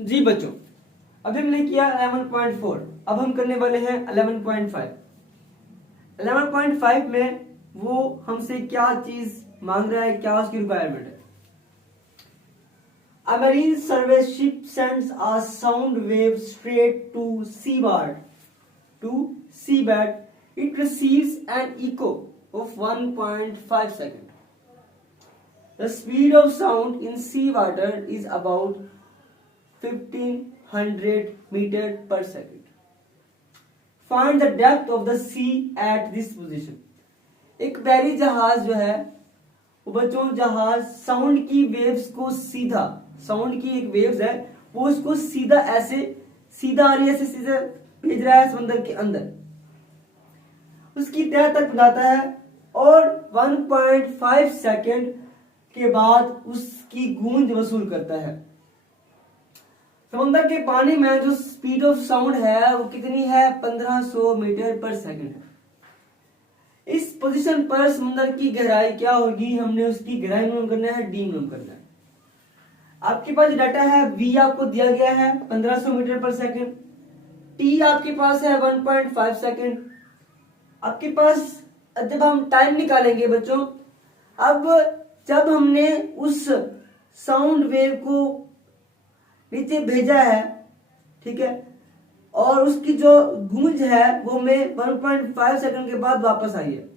जी बच्चों, अभी हमने किया 11.4, अब हम करने वाले हैं 11.5। 11.5 में वो हमसे क्या चीज मांग रहा है, क्या उसकी रिक्वायरमेंट है। A marine survey ship sends a sound wave straight to seabed. It receives an echo of 1.5 seconds. The speed of sound in seawater is about 1500 meters per second. Find the depth of the sea at this position. एक बैरी जहाज जो है वो बच्चों, जहाज sound की waves को सीधा, साउंड की एक वेव्स है वो उसको सीधा ऐसे सीधा आ रही है, ऐसे सीधा भेज रहा है समंदर के अंदर, उसकी तह तक पहुंचाता है और 1.5 सेकंड के बाद उसकी गूंज वसूल करता है। समंदर के पानी में जो स्पीड ऑफ साउंड है वो कितनी है, 1500 मीटर पर सेकंड है। इस पोजीशन पर समुद्र की गहराई क्या होगी, हमने उसकी गहराई मालूम करना है, डी मालूम करना है। आपके पास डाटा है, वी आपको दिया गया है 1500 मीटर पर सेकंड, टी आपके पास है 1.5 सेकंड। आपके पास जब हम टाइम निकालेंगे बच्चों, अब जब हमने उस साउंड वेव को नीचे भेजा है, ठीक है, और उसकी जो गूंज है वो हमें 1.5 सेकंड के बाद वापस आई है,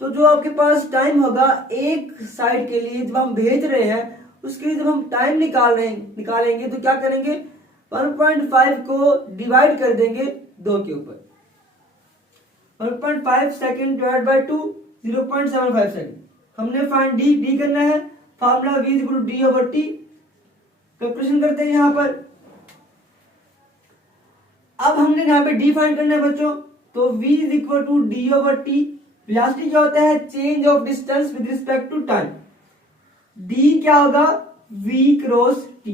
तो जो आपके पास टाइम होगा एक साइड के लिए जब हम भेज रहे हैं उसके लिए जब हम टाइम निकालेंगे तो क्या करेंगे, 1.5 को डिवाइड कर देंगे 2 के ऊपर। 1.5 सेकंड डिवाइड बाय 2, 0.75 सेकंड। हमने फाइंड डी करना है, formula v equal to D over T. Calculation करते हैं यहां पर। अब हमने यहाँ पे डी फाइंड करना है बच्चों, तो v is equal to D over T. Velocity क्या होता है, change of distance with respect to time. d क्या होगा, v क्रॉस t।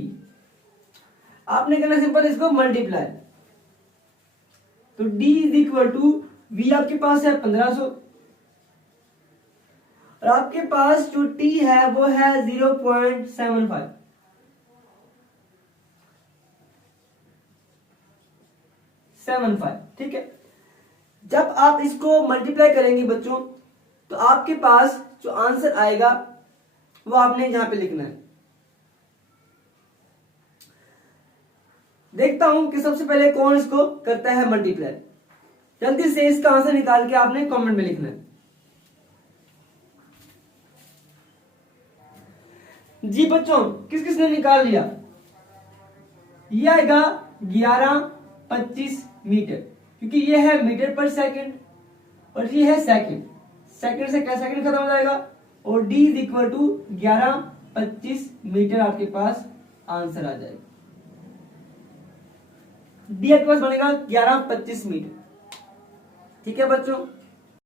आपने करना सिंपल, इसको मल्टीप्लाई, तो d is equal to v आपके पास है 1500 और आपके पास जो t है वो है 0.75। ठीक है। जब आप इसको मल्टीप्लाई करेंगे बच्चों तो आपके पास जो आंसर आएगा वो आपने यहां पे लिखना है। देखता हूं कि सबसे पहले कौन इसको करता है मल्टीप्लाई। जल्दी से इसका आंसर निकाल के आपने कमेंट में लिखना है। जी बच्चों, किस किसने निकाल लिया, ये आएगा 1125 मीटर, क्योंकि ये है मीटर पर सेकंड और ये है सेकंड। सेकंड से क्या सेकंड खत्म हो जाएगा और d is equal to 1125 metre आपके पास आंसर आ जाएगा। d आपके पास बनेगा 1125 मीटर। ठीक है बच्चों।